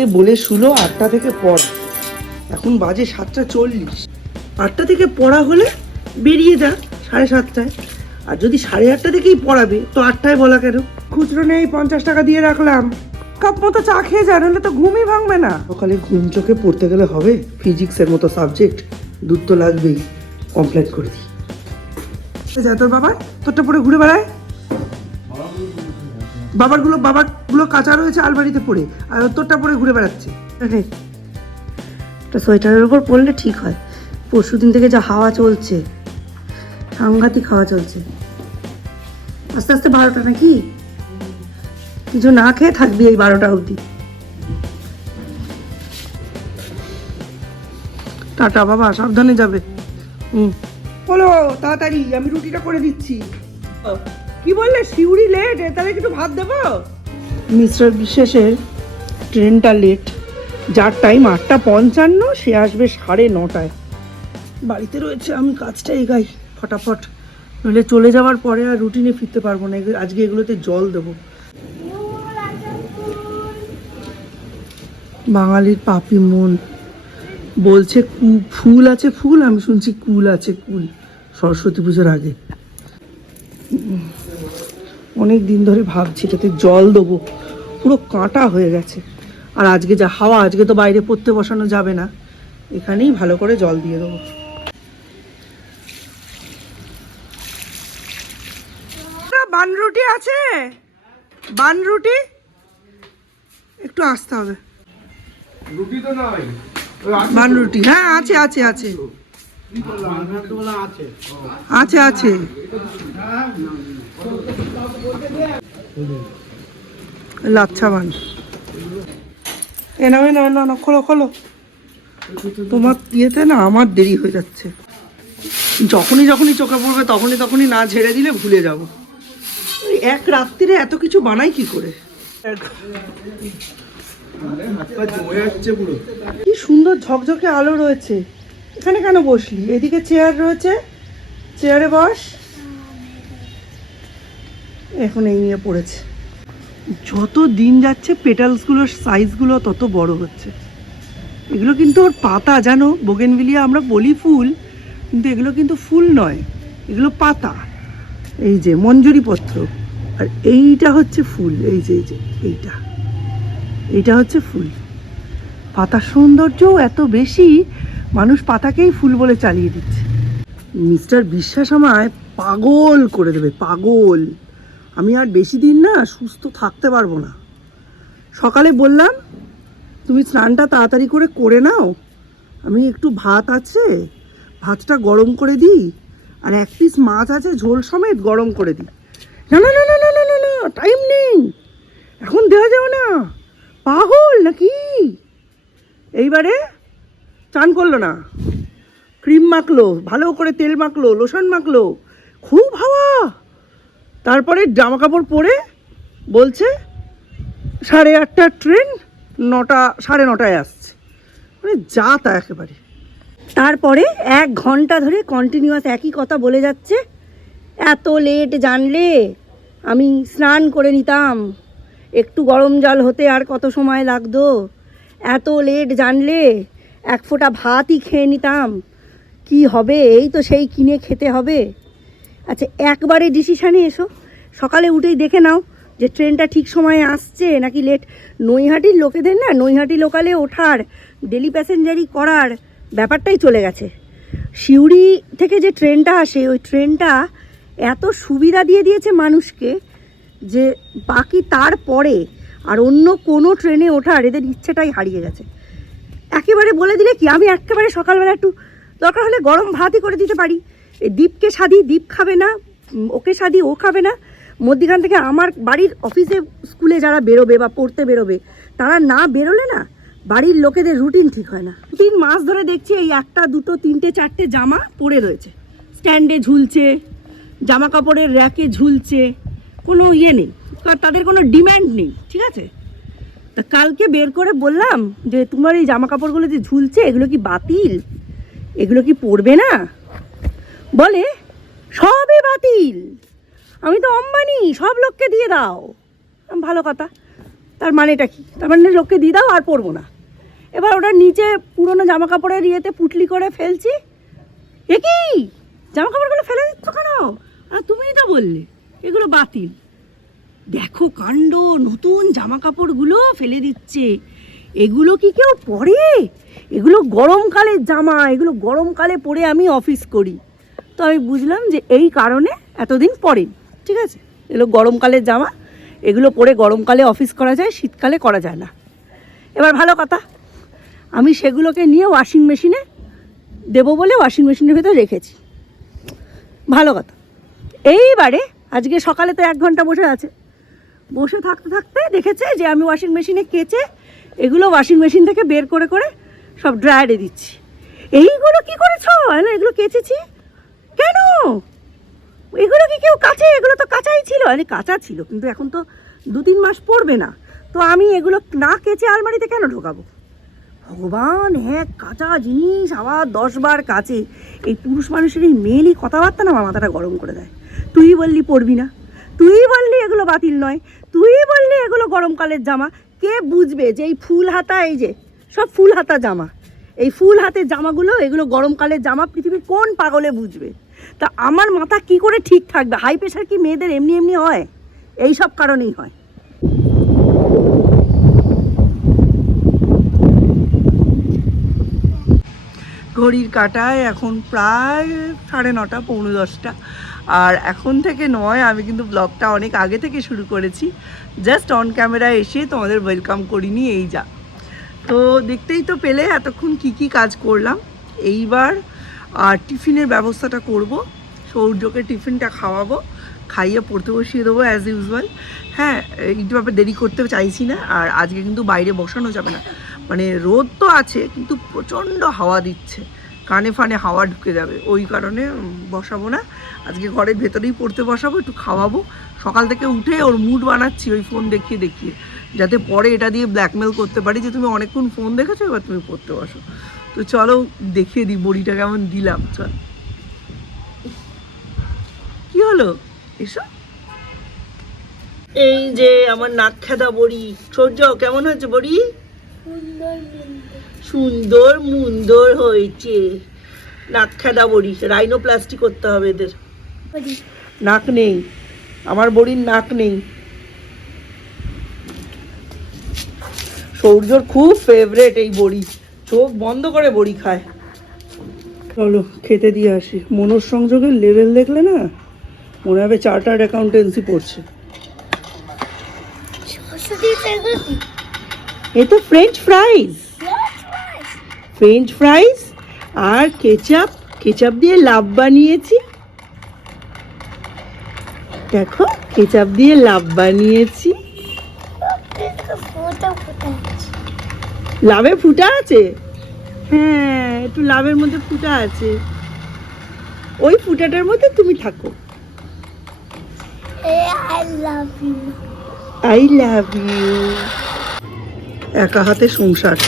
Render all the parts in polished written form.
রাতে বলে শুলো 8টা থেকে পড়া, এখন বাজে 7টা 40। 8টা থেকে পড়া হলে বেরিয়ে যা 7:30টায়, আর যদি 8:30 থেকেই পড়াবে তো 8টায় বলা কেন? খুচরো নেই, 50 টাকা দিয়ে রাখলাম, কাপ মতো চা খেয়ে যা, নাহলে তো ঘুমই ভাঙবে না। সকালে ঘুম চোখে পড়তে গেলে হবে? ফিজিক্সের মতো সাবজেক্ট, দুধ তো লাগবেই, কমপ্লিট করে দিই। যা তোর বাবা, তোরটা পরে ঘুরে বেড়ায়। বাবারগুলো কাঁচা রয়েছে আলমারিতে পড়ে, আর তোরটা পরে ঘুরে বেড়াচ্ছে। একটা সোয়েটারের উপর পরলে ঠিক হয়। পরশুদিন থেকে যা হাওয়া চলছে, সাংঘাতিক হাওয়া চলছে। আস্তে আস্তে 12টা নাকি? কিছু না খেয়ে থাকবি এই 12টা অবধি। টাটা বাবা, সাবধানে যাবে। বলো তাড়াতাড়ি, আমি রুটিটা করে দিচ্ছি। কি বললে? শিউরি লেট, তাহলে একটু ভাত দেবো? মিস্টার বিশ্বাসের ট্রেনটা লেট, যার টাইম 8:55, সে আসবে 9:30টায়। বাড়িতে রয়েছে, আমি কাজটা এগাই ফটাফট, নইলে চলে যাওয়ার পরে আর রুটিনে ফিরতে পারবো না। আজকে এগুলোতে জল দেবো। বাঙালির পাপি মন বলছে ফুল আছে ফুল, আমি শুনছি কুল আছে কুল। সরস্বতী পুজোর আগে অনেক দিন ধরে ভাবছি এটাতে জল দেবো, পুরো কাঁটা হয়ে গেছে। আর আজকে যা হাওয়া, আজকে তো বাইরে পড়তে বসানো যাবে না, এখানেই ভালো করে জল দিয়ে দেবো। বানরুটি আছে? বানরুটি একটু আসতে হবে। রুটি তো নাই, বানরুটি হ্যাঁ আছে আছে আছে আছে আছে। লাচ্ছা বান এনাও না না, খোলো খোলো। তোমার ইয়েতে না আমার দেরি হয়ে যাচ্ছে, যখনই চোখে পড়বে তখনই না ঝেড়ে দিলে ভুলে যাব। এক রাত্রিরে এত কিছু বানাই কি করে? কি সুন্দর ঝকঝকে আলো রয়েছে। এখানে কেন বসলি? এদিকে চেয়ার রয়েছে, চেয়ারে বস। এখন এই নিয়ে পড়েছে। যত দিন যাচ্ছে পেটালসগুলোর সাইজগুলো তত বড় হচ্ছে। এগুলো কিন্তু ওর পাতা, জানো, বোগেনভিলিয়া আমরা বলি ফুল, কিন্তু এগুলো কিন্তু ফুল নয়, এগুলো পাতা। এই যে মঞ্জুরি পত্র, আর এইটা হচ্ছে ফুল। এই যে এইটা হচ্ছে ফুল। পাতার সৌন্দর্যও এত বেশি, মানুষ পাতাকেই ফুল বলে চালিয়ে দিচ্ছে। মিস্টার বিশ্বাস আমায় পাগল করে দেবে, পাগল। আমি আর বেশি দিন না সুস্থ থাকতে পারবো না। সকালে বললাম তুমি স্নানটা তাড়াতাড়ি করে নাও, আমি একটু ভাত আছে, ভাতটা গরম করে দিই, আর 1 পিস মাছ আছে ঝোল সমেত গরম করে দিই। না না না না না না না না, টাইম নেই, এখন দেওয়া যাবে না। পাগল নাকি? এইবারে চান করলো না, ক্রিম মাখলো, ভালো করে তেল মাখলো, লোশন মাখলো, খুব হাওয়া। তারপরে জামা কাপড় পরে বলছে 8:30টার ট্রেন, 9:30টায় আসছে। মানে যা তা একেবারে। তারপরে 1 ঘন্টা ধরে কন্টিনিউয়াস একই কথা বলে যাচ্ছে। এত লেট জানলে আমি স্নান করে নিতাম, একটু গরম জল হতে আর কত সময় লাগতো। এত লেট জানলে 1 ফোঁটা ভাতই খেয়ে নিতাম। কি হবে? এই তো সেই কিনে খেতে হবে। আচ্ছা একবারে ডিসিশানে এসো, সকালে উঠেই দেখে নাও যে ট্রেনটা ঠিক সময়ে আসছে নাকি লেট। নৈহাটির লোকেদের না, নৈহাটি লোকালে ওঠার, ডেলি প্যাসেঞ্জারি করার ব্যাপারটাই চলে গেছে। সিউড়ি থেকে যে ট্রেনটা আসে, ওই ট্রেনটা এত সুবিধা দিয়ে দিয়েছে মানুষকে যে বাকি তারপরে আর অন্য কোনো ট্রেনে ওঠার এদের ইচ্ছেটাই হারিয়ে গেছে। একেবারে বলে দিলে কি, আমি একেবারে সকালবেলা একটু দরকার হলে গরম ভাতই করে দিতে পারি। এই দীপকে সাদি, দীপ খাবে না, ওকে সাদি, ও খাবে না। মধ্যিখান থেকে আমার বাড়ির অফিসে স্কুলে যারা বেরোবে বা পড়তে বেরোবে, তারা না বেরোলে না বাড়ির লোকেদের রুটিন ঠিক হয় না। 3 মাস ধরে দেখছি এই 1টা 2টো 3টে 4টে জামা পড়ে রয়েছে, স্ট্যান্ডে ঝুলছে, জামা কাপড়ের র্যাকে ঝুলছে, কোনো ইয়ে নেই, তাদের কোনো ডিম্যান্ড নেই, ঠিক আছে? তা কালকে বের করে বললাম যে তোমার এই জামা কাপড়গুলো যে ঝুলছে এগুলো কি বাতিল, এগুলো কি পরবে না? বলে সবই বাতিল, আমি তো অম্বানি, সব লোককে দিয়ে দাও। ভালো কথা, তার মানেটা কি? তার মানে লোককে দিয়ে দাও আর পরবো না। এবার ওটা নিচে পুরোনো জামা কাপড়ের ইয়েতে পুটলি করে ফেলছি। এ কি জামা কাপড়গুলো ফেলে দিচ্ছ কেন? আর তুমিই তো বললে এগুলো বাতিল। দেখো কাণ্ড, নতুন জামা কাপড়গুলো ফেলে দিচ্ছে। এগুলো কি কেউ পরে? এগুলো গরমকালের জামা, এগুলো গরমকালে পরে আমি অফিস করি। তো আমি বুঝলাম যে এই কারণে এতদিন পরে। ঠিক আছে, এগুলো গরমকালের জামা, এগুলো পরে গরমকালে অফিস করা যায়, শীতকালে করা যায় না। এবার ভালো কথা, আমি সেগুলোকে নিয়ে ওয়াশিং মেশিনে দেবো বলে ওয়াশিং মেশিনের ভেতর রেখেছি। ভালো কথা। এইবারে আজকে সকালে তো 1 ঘন্টা বসে আছে, বসে থাকতে থাকতে দেখেছে যে আমি ওয়াশিং মেশিনে কেচে এগুলো ওয়াশিং মেশিন থেকে বের করে করে সব ড্রায়ারে দিচ্ছি। এইগুলো কি করেছো? এগুলো কেচেছি কেন? এগুলো কি কেউ কাচে? এগুলো তো কাঁচাই ছিল। কাঁচা ছিল, কিন্তু এখন তো 2-3 মাস পড়বে না, তো আমি এগুলো না কেচে আলমারিতে কেন ঢোকাবো? ভগবান, এক কাঁচা জিনিস আবার 10 বার কাচে। এই পুরুষ মানুষের এই মেয়েলি কথাবার্তা না আমার মাথাটা গরম করে দেয়। তুই বললি পরবি না, তুই বললি এগুলো বাতিল নয়, তুই বললি এগুলো গরমকালের জামা। কে বুঝবে যে এই ফুল হাতা, এই যে সব ফুল হাতা জামা, এই ফুল হাতের জামাগুলো এগুলো গরমকালের জামা? পৃথিবীর কোন পাগলে বুঝবে? তা আমার মাথা কি করে ঠিক থাকবে? হাই প্রেশার কি মেয়েদের এমনি এমনি হয়? এই সব কারণেই হয়। ঘড়ির কাঁটায় এখন প্রায় 9:30, 9:45। আর এখন থেকে নয়, আমি কিন্তু ব্লগটা অনেক আগে থেকে শুরু করেছি। জাস্ট অন ক্যামেরা এসে তোমাদের ওয়েলকাম করিনি, এই যা। তো দেখতেই তো পেলে এতক্ষণ কি কি কাজ করলাম। এইবার টিফিনের ব্যবস্থাটা করব, সৌর্যকে টিফিনটা খাওয়াবো, খাইয়ে পড়তে বসিয়ে দেবো অ্যাজ ইউজুয়াল। হ্যাঁ, একটু ব্যাপারে দেরি করতে চাইছি না। আর আজকে কিন্তু বাইরে বসানো যাবে না, মানে রোদ তো আছে কিন্তু প্রচণ্ড হাওয়া দিচ্ছে, কানে ফানে হাওয়া ঢুকে যাবে, ওই কারণে বসাবো না। আজকে ঘরের ভেতরেই পড়তে বসাবো, একটু খাওয়াবো। সকাল থেকে উঠে ওর মুড বানাচ্ছি ওই ফোন দেখিয়ে দেখিয়ে, যাতে পরে এটা দিয়ে ব্ল্যাকমেল করতে পারি যে তুমি অনেকক্ষণ ফোন দেখেছো, এবার তুমি পড়তে বসো। তো চলো দেখিয়ে দিই বড়িটা কেমন দিলাম। চল, কি হলো এসব? এই যে আমার নাক খেদা বড়ি। সূর্য কেমন হয়েছে বড়ি? সুন্দর মুন্দর হয়েছে। নাক খেদা বড়ি, রাইনোপ্লাস্টি করতে হবে এদের। নাক নেই, আমার বড়ির নাক নেই। সৌর্যর খুব ফেভারেট এই বড়ি, চোখ বন্ধ করে বড়ি খায়। চলো খেতে দিয়ে আসি। মনোর সংযোগের লেভেল দেখলে না মনে হবে চার্টার্ড অ্যাকাউন্টেন্সি পড়ছে। এই তো ফ্রেঞ্চ ফ্রাইজ, ফ্রেঞ্চ ফ্রাইজ আর কেচাপ দিয়ে লাভ বানিয়েছি। দেখো কেচাপ দিয়ে লাভ বানিয়েছি। লাভে ফুটা আছে? হ্যাঁ, একটু লাভের মধ্যে ফুটা আছে, ওই ফুটাটার মধ্যে তুমি থাকো। I love you. একা হাতে সংসার,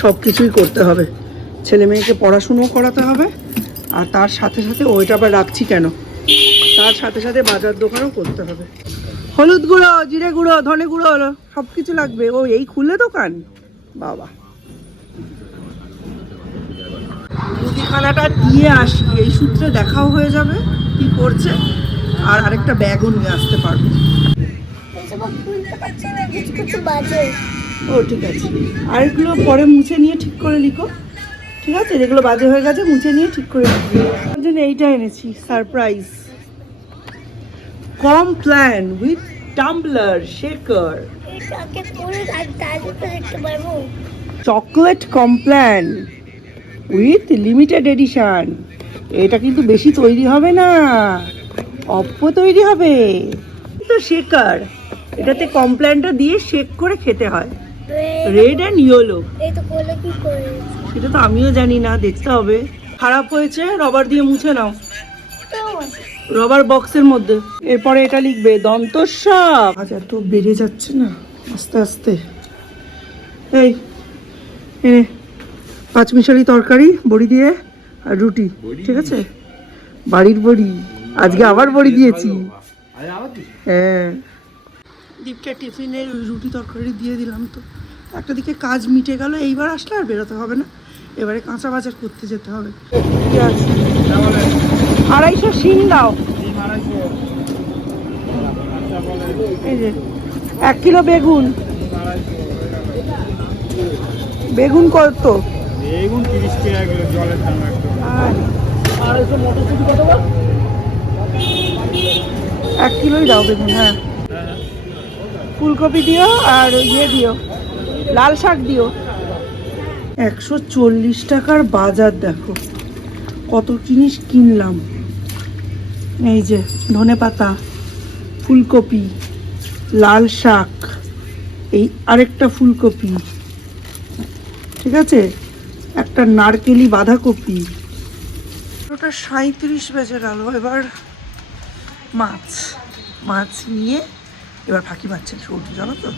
সব কিছুই করতে হবে। ছেলে মেয়েকে পড়াশুনো করাতে হবে, আর তার সাথে সাথে ওইটা আবার রাখছি কেন, তার সাথে সাথে বাজার দোকানও করতে হবে। হলুদ গুঁড়ো, জিরে গুঁড়ো, ধনে গুঁড়ো সব কিছু লাগবে। ও এই খুলে দোকান, বাবা। মুদিখানাটা দিয়ে আসি, এই সূত্রে দেখাও হয়ে যাবে কি করছে, আর আরেকটা ব্যাগও নিয়ে আসতে পারবো। ও ঠিক আছে, আর এগুলো পরে মুছে নিয়ে ঠিক করে লিখো। ঠিক আছে, যেগুলো বাজে হয়ে গেছে মুছে নিয়ে ঠিক করে লিখো। তার জন্য এইটা এনেছি, surprise Complan with tumbler shaker. Chocolate Complan with limited edition. এটা কিন্তু বেশি তৈরি হবে না, অল্প তৈরি হবে। তো শেকার, এটাতে কমপ্ল্যানটা দিয়ে শেক করে খেতে হয়। রেড অ্যান্ড ইয়েলো, সেটা তো আমিও জানি না, দেখতে হবে। খারাপ হয়েছে, রবার দিয়ে মুছে নাও, রবার বক্সের মধ্যে। এরপরে এটা লিখবে দন্তস্ব। আচ্ছা, তো বেড়ে যাচ্ছে না আস্তে আস্তে। এই 5 মিশালি তরকারি, বড়ি দিয়ে আর রুটি। ঠিক আছে, বাড়ির বড়ি, আজকে আবার বড়ি দিয়েছি। হ্যাঁ, দীপকে টিফিনে রুটি তরকারি দিয়ে দিলাম, তো একটা দিকে কাজ মিটে গেল। এইবার আসলে আর বেরোতে হবে না, এবারে কাঁচা বাজার করতে যেতে হবে। কি আছে? 250 শিম দাও। এই যে 1 কিলো বেগুন। বেগুন কত? বেগুন 30 টাকা কিলো, জলের দাম একদম। 250 মটরশুঁটি কত? 1 কিলোই দাও বেগুন। হ্যাঁ, ফুলকপি দিও আর ইয়ে দিও, লাল শাক দিও। 140 টাকার বাজার, দেখো কত জিনিস কিনলাম। এই যে ধনেপাতা, ফুলকপি, লাল শাক, এই আরেকটা ফুলকপি, ঠিক আছে, একটা নারকেলি বাঁধাকপি। ওটা 37 বেজে গেল। এবার মাছ নিয়ে এবার ফাঁকি মারছেন সৌটি, জানো তো,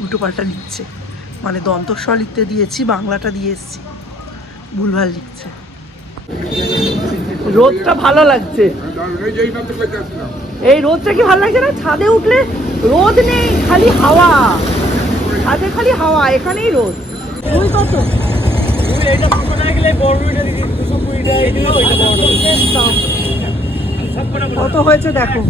উল্টো পাল্টা লিখছে, মানে দন্তস্ব লিখতে দিয়েছি, বাংলাটা দিয়ে এসছি, ভুলভাল লিখছে। রোদটা ভালো লাগছে, এই রোদটা কি ভালো লাগছে না? ছাদে উঠলে রোদ নেই, খালি হাওয়া, ছাদে খালি হাওয়া, এখানেই রোদ। তুই কত? কত হয়েছে দেখো।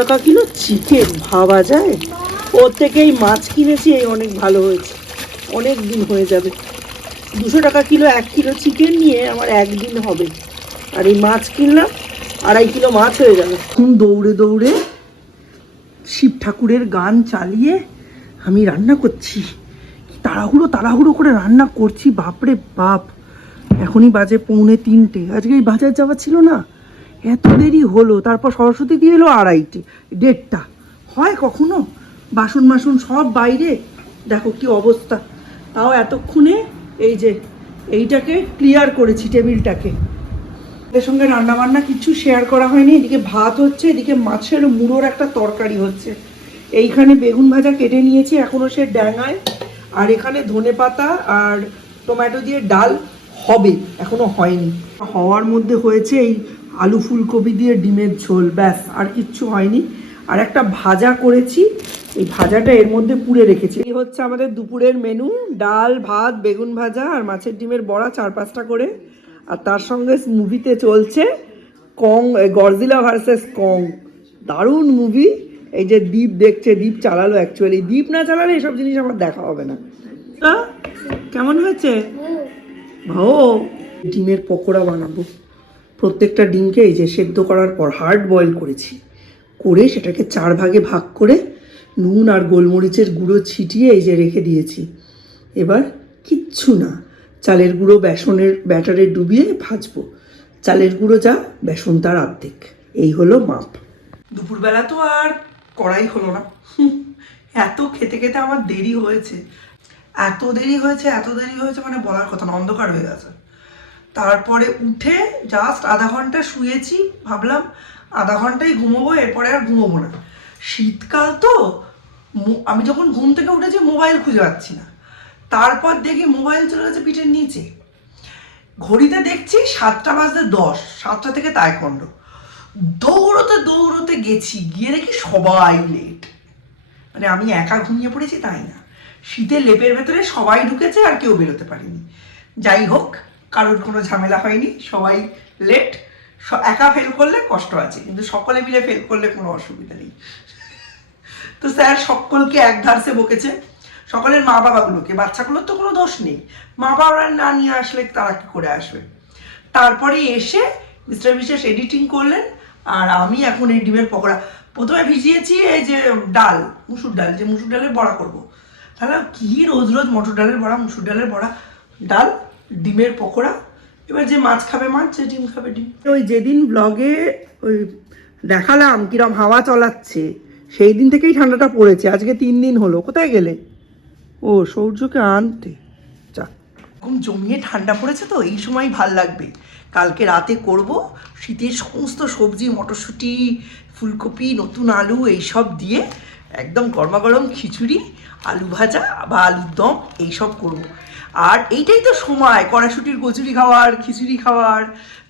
টাকা কিলো চিকেন, ভাবা যায়? ওর থেকেই মাছ কিনেছি, এই অনেক ভালো হয়েছে, অনেক দিন হয়ে যাবে। 200 টাকা কিলো 1 কিলো চিকেন নিয়ে আমার একদিন হবে, আর এই মাছ কিনলাম 2.5 কিলো মাছ হয়ে যাবে। এখন দৌড়ে দৌড়ে শিব ঠাকুরের গান চালিয়ে আমি রান্না করছি, তাড়াহুড়ো করে রান্না করছি, বাপরে বাপ। এখনই বাজে 2:45। আজকে এই বাজার যাওয়া ছিল না, এত দেরি হলো। তারপর সরস্বতী দিয়ে এলো 2:30, 1:30 হয় কখনো? বাসন মাসন সব বাইরে, দেখো কি অবস্থা। তাও এতক্ষণে এই যে এইটাকে ক্লিয়ার করেছি, টেবিলটাকে। এর সঙ্গে রান্নাবান্না কিছু শেয়ার করা হয়নি। এদিকে ভাত হচ্ছে, এদিকে মাছের মুড়োর একটা তরকারি হচ্ছে। এইখানে বেগুন ভাজা কেটে নিয়েছি, এখনও সে ড্যাঙায়। আর এখানে ধনেপাতা আর টমেটো দিয়ে ডাল হবে, এখনো হয়নি। হওয়ার মধ্যে হয়েছে এই আলু ফুলকপি দিয়ে ডিমের ঝোল, ব্যাস, আর কিচ্ছু হয়নি। আর একটা ভাজা করেছি, এই ভাজাটা এর মধ্যে পুড়ে রেখেছি। এই হচ্ছে আমাদের দুপুরের মেনু, ডাল, ভাত, বেগুন ভাজা আর মাছের ডিমের বড়া 4-5টা করে। আর তার সঙ্গে মুভিতে চলছে গডজিলা ভার্সেস কং, দারুণ মুভি। এই যে দীপ দেখছে, দীপ চালালো, অ্যাকচুয়ালি দীপ না চালালে এসব জিনিস আমার দেখা হবে না। কেমন হয়েছে? ডিমের পকোড়া বানাবো। প্রত্যেকটা ডিমকে এই যে সেদ্ধ করার পর হার্ড বয়েল করেছি, করে সেটাকে 4 ভাগে ভাগ করে নুন আর গোলমরিচের গুঁড়ো ছিটিয়ে এই যে রেখে দিয়েছি। এবার কিচ্ছু না, চালের গুঁড়ো বেসনের ব্যাটারে ডুবিয়ে ভাজবো। চালের গুঁড়ো যা, বেসন তার অর্ধেক, এই হলো মাপ। দুপুরবেলা তো আর করাই হলো না, এত খেতে খেতে আমার দেরি হয়েছে, এত দেরি হয়েছে মানে বলার কথা না, অন্ধকার হয়ে গেছে। তারপরে উঠে জাস্ট আধা ঘন্টা শুয়েছি, ভাবলাম আধা ঘন্টাই ঘুমোবো, এরপরে আর ঘুমোবো না। শীতকাল তো, আমি যখন ঘুম থেকে উঠেছি মোবাইল খুঁজে পাচ্ছি না। তারপর দেখি মোবাইল চলে গেছে পিঠের নিচে। ঘড়িতে দেখছি 7:10, 7টা থেকে তাইকোন্ডো। দৌড়তে গেছি, গিয়ে দেখি সবাই লেট। মানে আমি একা ঘুমিয়ে পড়েছি তাই না, শীতের লেপের ভেতরে সবাই ঢুকেছে আর কেউ বেরোতে পারেনি। যাই হোক, কারোর কোনো ঝামেলা হয়নি, সবাই লেট। একা ফেল করলে কষ্ট আছে, কিন্তু সকলে মিলে ফেল করলে কোনো অসুবিধা নেই। তো স্যার সকলকে এক ধারসে বকেছে, সকলের মা বাবাগুলোকে, বাচ্চাগুলোর তো কোনো দোষ নেই, মা বাবারা না নিয়ে আসলে তারা কি করে আসবে। তারপরে এসে মিস্টার বিশেষ এডিটিং করলেন, আর আমি এখন এই ডিমের পকোড়া প্রথমে ভিজিয়েছি এই যে ডাল, মুসুর ডাল, যে মুসুর ডালের বড়া করবো। তাহলে কি রোজ রোজ মটর ডালের বড়া, মুসুর ডালের বড়া, ডাল, ডিমের পকোড়া। এবার যে মাছ খাবে মাছ, যে ডিম খাবে ডিম। ওই যেদিন ব্লগে ওই দেখালাম কিরম হাওয়া চলাচ্ছে, সেই দিন থেকেই ঠান্ডাটা পড়েছে, আজকে 3 দিন হলো। কোথায় গেলে? ও সৌর্যকে আনতে। যা, এরকম জমিয়ে ঠান্ডা পড়েছে তো এই সময় ভাল লাগবে। কালকে রাতে করব শীতের সমস্ত সবজি, মটরশুঁটি, ফুলকপি, নতুন আলু এইসব দিয়ে একদম গরমাগরম খিচুড়ি, আলু ভাজা বা আলুর দম এইসব করব। আর এইটাই তো সময় কড়াইশুঁটির কচুরি খাওয়ার, খিচুড়ি খাওয়ার,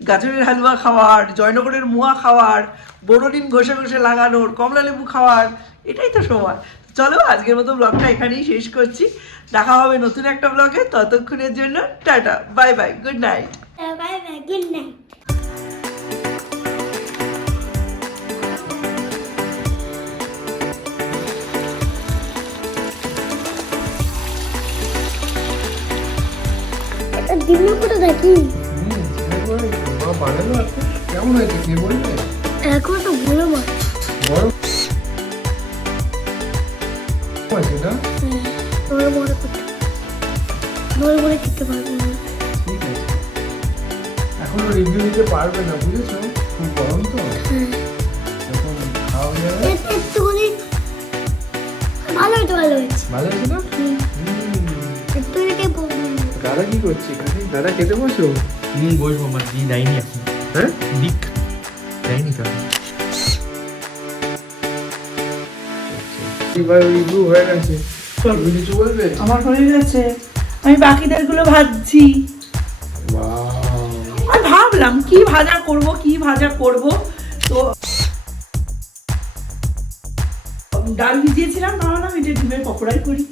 গাজরের হালুয়া খাওয়ার, জয়নগরের মোয়া খাওয়ার, বড়দিন ঘষে ঘষে লাগানোর, কমলা লেবু খাওয়ার, এটাই তো সময়। চলো আজকের মতো ব্লগটা এখানেই শেষ করছি। দেখা হবে নতুন একটা ব্লগে, ততক্ষণের জন্য tata, bye bye, good night. Bye bye, good night. দিনও করে দেখি কেমন হয়েছে কে বলবে? এখন তো বড় মাছ বড় আছে না? বড় বড় করতে বড় বড় খেতে পারবো না। ঠিক আছে, এখনো রিভিউ দিতে পারবে না, বুঝেছো? খুব গরম তো, যখন খাওয়া যাবে। একটুখানি ভালো হয়েছে, ভালো হয়েছে। ভালো হয়েছে না? একটু রেখে দাদা কি করছে এখানে? দাদা খেতে বসো। বসবো, আমার দি দেয়নি এখন। হ্যাঁ, দিক দেয়নি কারণ এবার রিভিউ হয়ে গেছে। তুমি কিছু বলবে? আমার হয়ে গেছে, আমি বাকিদেরগুলো ভাজছি। আমি ভাবলাম কি ভাজা করব, তো ডাল ভিজিয়েছিলাম, ভাবলাম এটা ডিমের পকোড়াই করি।